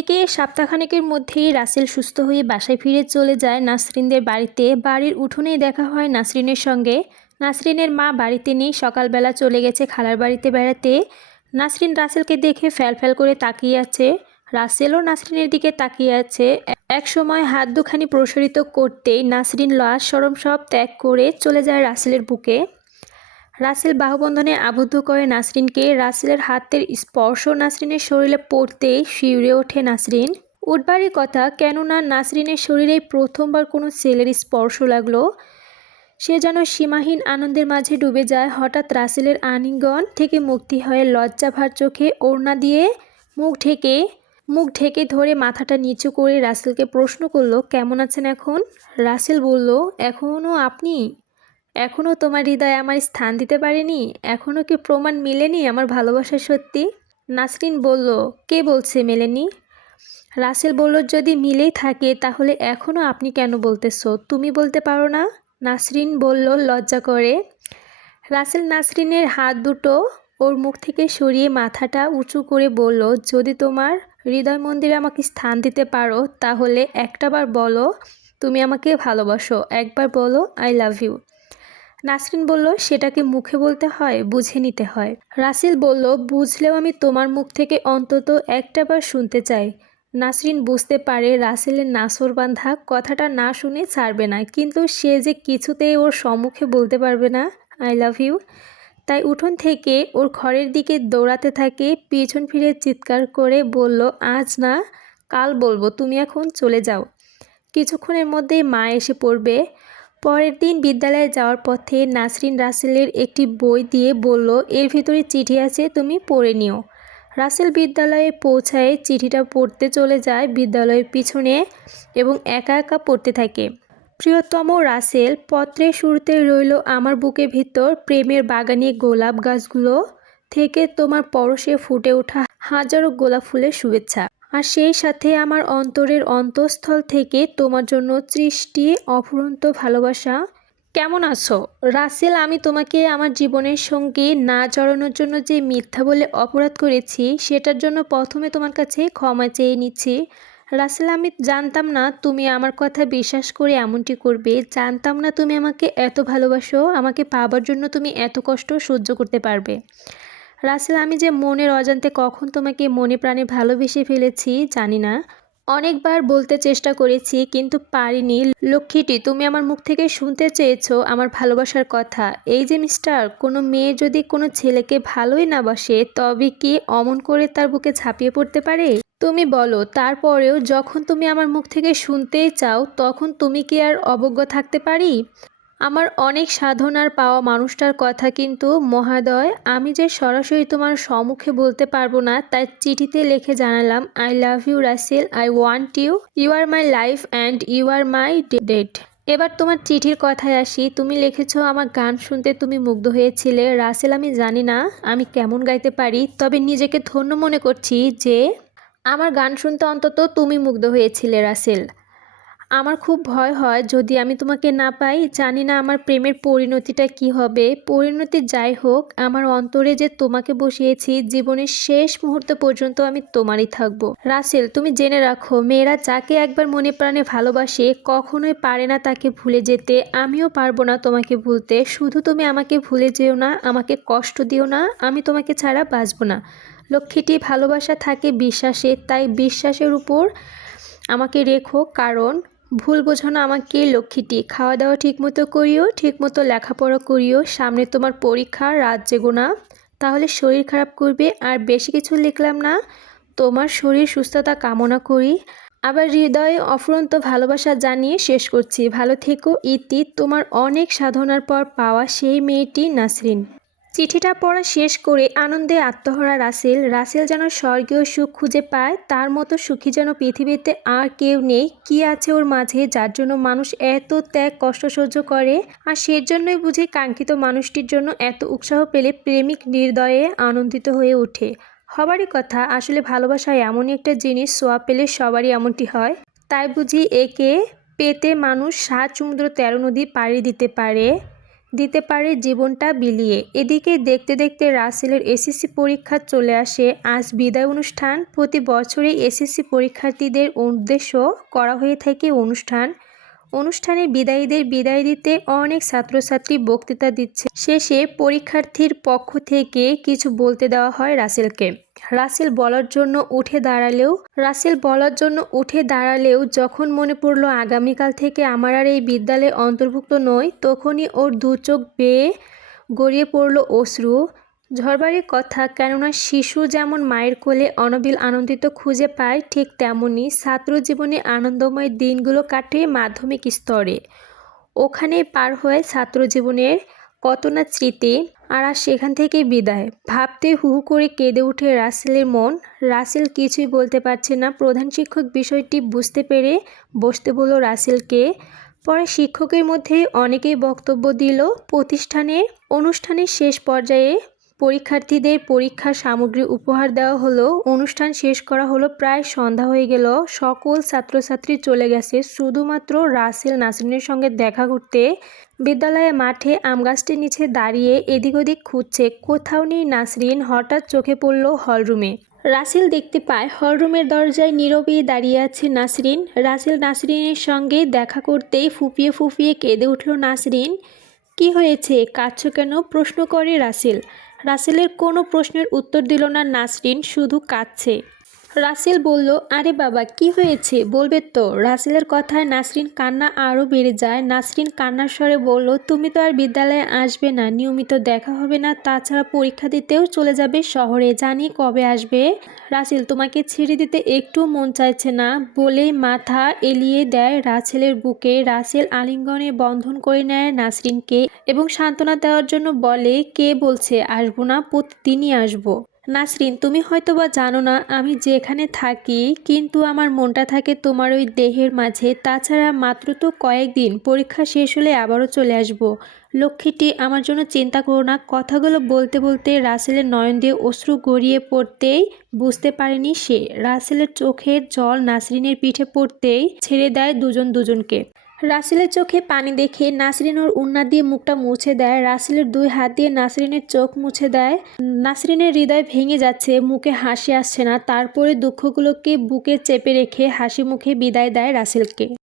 এদিকে সপ্তাহখানেকের মধ্যেই রাসেল সুস্থ হয়ে বাসায় ফিরে চলে যায় নাসরিনদের বাড়িতে। বাড়ির উঠোনেই দেখা হয় নাসরিনের সঙ্গে। নাসরিনের মা বাড়িতে নেই, সকালবেলা চলে গেছে খালার বাড়িতে বেড়াতে। নাসরিন রাসেলকে দেখে ফ্যাল করে তাকিয়ে আছে। রাসেলও নাসরিনের দিকে তাকিয়ে আছে। এক সময় হাত দুখানি প্রসারিত করতেই নাসরিন লাজ শরম সব ত্যাগ করে চলে যায় রাসেলের বুকে। রাসেল বাহুবন্ধনে আবদ্ধ করে নাসরিনকে। রাসেলের হাতের স্পর্শ নাসরিনের শরীরে পড়তেই শিউরে ওঠে নাসরিন। উঠবারই কথা, কেননা নাসরিনের শরীরে প্রথমবার কোনো ছেলের স্পর্শ লাগলো। সে যেন সীমাহীন আনন্দের মাঝে ডুবে যায়। হঠাৎ রাসেলের আলিঙ্গন থেকে মুক্তি হয়ে লজ্জাভার চোখে ওড়না দিয়ে মুখ ঢেকে ধরে মাথাটা নিচু করে রাসেলকে প্রশ্ন করলো, কেমন আছেন এখন? রাসেল বলল, এখনও তোমার হৃদয়ে আমার স্থান দিতে পারেনি? এখনও কি প্রমাণ মেলেনি আমার ভালোবাসা সত্যি? নাসরিন বলল, কে বলছে মেলেনি? রাসেল বলল, যদি মিলেই থাকে তাহলে এখনও আপনি কেন বলতেছো? তুমি বলতে পারো না? নাসরিন বলল লজ্জা করে। রাসেল নাসরিনের হাত দুটো ওর মুখ থেকে সরিয়ে মাথাটা উঁচু করে বলল, যদি তোমার হৃদয় মন্দিরে আমাকে স্থান দিতে পারো তাহলে একটাবার বলো তুমি আমাকে ভালোবাসো। একবার বলো আই লাভ ইউ। নাসরিন বলল, সেটাকে মুখে বলতে হয়, বুঝে নিতে হয়। রাসেল বলল, বুঝলেও আমি তোমার মুখ থেকে অন্তত একটাবার শুনতে চাই। নাসরিন বুঝতে পারে রাসেলের নাছোড়বান্ধা কথাটা না শুনে ছাড়বে না, কিন্তু সে যে কিছুতেই ওর সম্মুখে বলতে পারবে না আই লাভ ইউ। তাই উঠোন থেকে ওর ঘরের দিকে দৌড়াতে থাকে, পিছন ফিরে চিৎকার করে বলল, আজ না কাল বলবো, তুমি এখন চলে যাও। কিছুক্ষণের মধ্যেই মা এসে পড়বে। পরের দিন বিদ্যালয়ে যাওয়ার পথে নাসরিন রাসেলের একটি বই দিয়ে বলল, এর ভিতরে চিঠি আছে, তুমি পড়ে নিও। রাসেল বিদ্যালয়ে পৌঁছায় চিঠিটা পড়তে চলে যায় বিদ্যালয়ের পিছনে এবং একা একা পড়তে থাকে। প্রিয়তম রাসেল, পত্রের শুরুতে রইল আমার বুকের ভিতর প্রেমের বাগানে গোলাপ গাছগুলো থেকে তোমার পরশে ফুটে ওঠা হাজারো গোলাপ ফুলের শুভেচ্ছা, আর সেই সাথে আমার অন্তরের অন্তঃস্থল থেকে তোমার জন্য সৃষ্টি অফুরন্ত ভালোবাসা। কেমন আছো রাসেল? আমি তোমাকে আমার জীবনের সঙ্গে না জড়ানোর জন্য যে মিথ্যা বলে অপরাধ করেছি সেটার জন্য প্রথমে তোমার কাছে ক্ষমা চেয়ে নিচ্ছি। রাসেল, আমি জানতাম না তুমি আমার কথা বিশ্বাস করে এমনটি করবে। জানতাম না তুমি আমাকে এত ভালোবাসো, আমাকে পাবার জন্য তুমি এত কষ্ট সহ্য করতে পারবে। রাসেল, আমি যে মনের অজান্তে কখন তোমাকে মনে প্রাণে ভালোবেসে ফেলেছি জানি না। অনেকবার বলতে চেষ্টা করেছি কিন্তু পারিনি। লক্ষ্মীটি, তুমি আমার মুখ থেকে শুনতে চেয়েছো আমার ভালোবাসার কথা। এই যে মিস্টার, কোনো মেয়ে যদি কোনো ছেলেকে ভালোই না বাসে তবে কি অমন করে তার বুকে ঝাঁপিয়ে পড়তে পারে? তুমি বলো, তারপরেও যখন তুমি আমার মুখ থেকে শুনতেই চাও তখন তুমি কি আর অবজ্ঞ থাকতে পারি? আমার অনেক সাধনার পাওয়া মানুষটার কথা কিন্তু মহাদয় আমি যে সরাসরি তোমার সম্মুখে বলতে পারবো না, তাই চিঠিতে লিখে জানালাম, I love you Russell, I want you, you are my life and you are my date. এবার তোমার চিঠির কথায় আসি। তুমি লিখেছ আমার গান শুনতে তুমি মুগ্ধ হয়েছিলে। রাসেল, আমি জানি না আমি কেমন গাইতে পারি, তবে নিজেকে ধন্য মনে করছি যে আমার গান শুনতে অন্তত তুমি মুগ্ধ হয়েছিলে। রাসেল, আমার খুব ভয় হয় যদি আমি তোমাকে না পাই। জানি না আমার প্রেমের পরিণতিটা কি হবে। পরিণতি যাই হোক, আমার অন্তরে যে তোমাকে বসিয়েছি, জীবনের শেষ মুহূর্ত পর্যন্ত আমি তোমারই থাকবো। রাসেল, তুমি জেনে রাখো, মেয়েরা যাকে একবার মনে প্রাণে ভালোবাসে কখনোই পারে না তাকে ভুলে যেতে। আমিও পারবো না তোমাকে ভুলতে। শুধু তুমি আমাকে ভুলে যেও না, আমাকে কষ্ট দিও না, আমি তোমাকে ছাড়া বাঁচবো না। লক্ষ্মীটি, ভালোবাসা থাকে বিশ্বাসে, তাই বিশ্বাসের উপর আমাকে রেখো, কারণ ভুল বোঝো না আমাকে। লক্ষ্মীটি, খাওয়া দাওয়া ঠিকমতো করিও, ঠিকমতো লেখাপড়া করিও। সামনে তোমার পরীক্ষা, রাত জেগো না, তাহলে শরীর খারাপ করবে। আর বেশি কিছু লিখলাম না, তোমার শরীর সুস্থতা কামনা করি। আবার হৃদয়ে অফুরন্ত ভালোবাসা জানিয়ে শেষ করছি। ভালো থেকো। ইতি, তোমার অনেক সাধনার পর পাওয়া সেই মেয়েটি নাসরিন। চিঠিটা পড়া শেষ করে আনন্দে আত্মহারা রাসেল। রাসেল যেন স্বর্গীয় সুখ খুঁজে পায়। তার মতো সুখী যেন পৃথিবীতে আর কেউ নেই। কি আছে ওর মাঝে যার জন্য মানুষ এত ত্যাগ কষ্ট সহ্য করে? আর সেজন্যই বুঝি কাঙ্ক্ষিত মানুষটির জন্য এত উৎসাহ পেলে প্রেমিক হৃদয়ে আনন্দিত হয়ে ওঠে। হবারই কথা। আসলে ভালোবাসা এমনই একটা জিনিস, সোয়া পেলে সবারই এমনটি হয়। তাই বুঝি একে পেতে মানুষ 7 সমুদ্র 13 নদী পাড়ি দিতে পারে। দিতে পারে জীবনটা বিলিয়ে। এদিকে দেখতে দেখতে রাসেলের এসএসসি পরীক্ষা চলে আসে। আজ বিদায় অনুষ্ঠান। প্রতি বছরই এসএসসি পরীক্ষার্থীদের উদ্দেশ্য করা হয়ে থাকে অনুষ্ঠানে বিদায়ীদের বিদায় দিতে অনেক ছাত্রছাত্রী বক্তৃতা দিচ্ছে। শেষে পরীক্ষার্থীর পক্ষ থেকে কিছু বলতে দেওয়া হয় রাসেলকে। রাসেল বলার জন্য উঠে দাঁড়ালেও যখন মনে পড়ল আগামীকাল থেকে আমার আর এই বিদ্যালয়ে অন্তর্ভুক্ত নই, তখনই ওর দু চোখ বেয়ে গড়িয়ে পড়ল অশ্রু। ঝড়বাড়ির কথা, কেননা শিশু যেমন মায়ের কোলে অনাবিল আনন্দিত খুঁজে পায়, ঠিক তেমনি ছাত্র জীবনে আনন্দময় দিনগুলো কাটে মাধ্যমিক স্তরে। ওখানেই পার হয় ছাত্র জীবনের কত না স্মৃতি, আর সেখান থেকেই বিদায়। ভাবতে হু হু করে কেঁদে ওঠে রাসেলের মন। রাসেল কিছুই বলতে পারছে না। প্রধান শিক্ষক বিষয়টি বুঝতে পেরে বসতে বলল রাসেলকে। পরে শিক্ষকের মধ্যে অনেকেই বক্তব্য দিল। অনুষ্ঠানের শেষ পর্যায়ে পরীক্ষার্থীদের পরীক্ষার সামগ্রী উপহার দেওয়া হলো। অনুষ্ঠান শেষ করা হলো। প্রায় সন্ধ্যা হয়ে গেল। সকল ছাত্রছাত্রী চলে গেছে। শুধুমাত্র রাসেল নাসরিনের সঙ্গে দেখা করতে বিদ্যালয়ের মাঠে আমগাছটির নিচে দাঁড়িয়ে এদিক ওদিক খুঁজছে। কোথাও নেই নাসরিন। হঠাৎ চোখে পড়ল হলরুমে। রাসেল দেখতে পায় হলরুমের দরজায় নীরবে দাঁড়িয়ে আছে নাসরিন। রাসেল নাসরিনের সঙ্গে দেখা করতেই ফুঁপিয়ে ফুঁপিয়ে কেঁদে উঠল নাসরিন। কি হয়েছে, কাঁদছো কেন? প্রশ্ন করে রাসেল। রাসেলের কোনো প্রশ্নের উত্তর দিল না নাসরিন, শুধু কাঁদছে। রাসেল বলল, আরে বাবা, কি হয়েছে বলবে তো? রাসেলের কথায় নাসরিন কান্না আরও বেড়ে যায়। নাসরিন কান্নার স্বরে বলল, তুমি তো আর বিদ্যালয়ে আসবে না, নিয়মিত দেখা হবে না, তাছাড়া পরীক্ষা দিতেও চলে যাবে শহরে, জানি কবে আসবে। রাসেল, তোমাকে ছেড়ে দিতে একটু মন চাইছে না বলেই মাথা এলিয়ে দেয় রাসেলের বুকে। রাসেল আলিঙ্গনে বন্ধন করে নেয় নাসরিনকে এবং সান্ত্বনা দেওয়ার জন্য বলে, কে বলছে আসবো না? প্রতিদিনই আসবো। নাসরিন, তুমি হয়তোবা জানো না আমি যেখানে থাকি, কিন্তু আমার মনটা থাকে তোমার ওই দেহের মাঝে। তাছাড়া মাত্র তো কয়েকদিন, পরীক্ষা শেষ হলে আবারও চলে আসব। লক্ষ্মীটি, আমার জন্য চিন্তা করো না। কথাগুলো বলতে বলতে রাসেলের নয়ন দিয়ে অশ্রু গড়িয়ে পড়তেই বুঝতে পারেনি সে। রাসেলের চোখের জল নাসরিনের পিঠে পড়তেই ছেড়ে দেয় দুজন দুজনকে। রাসেলের চোখে পানি দেখে নাসরিন ওর ওড়না দিয়ে মুখটা মুছে দেয়। রাসেলের দুই হাত দিয়ে নাসরিনের চোখ মুছে দেয়। নাসরিনের হৃদয় ভেঙে যাচ্ছে, মুখে হাসি আসছে না। তারপরে দুঃখগুলোকে বুকে চেপে রেখে হাসি মুখে বিদায় দেয় রাসেলকে।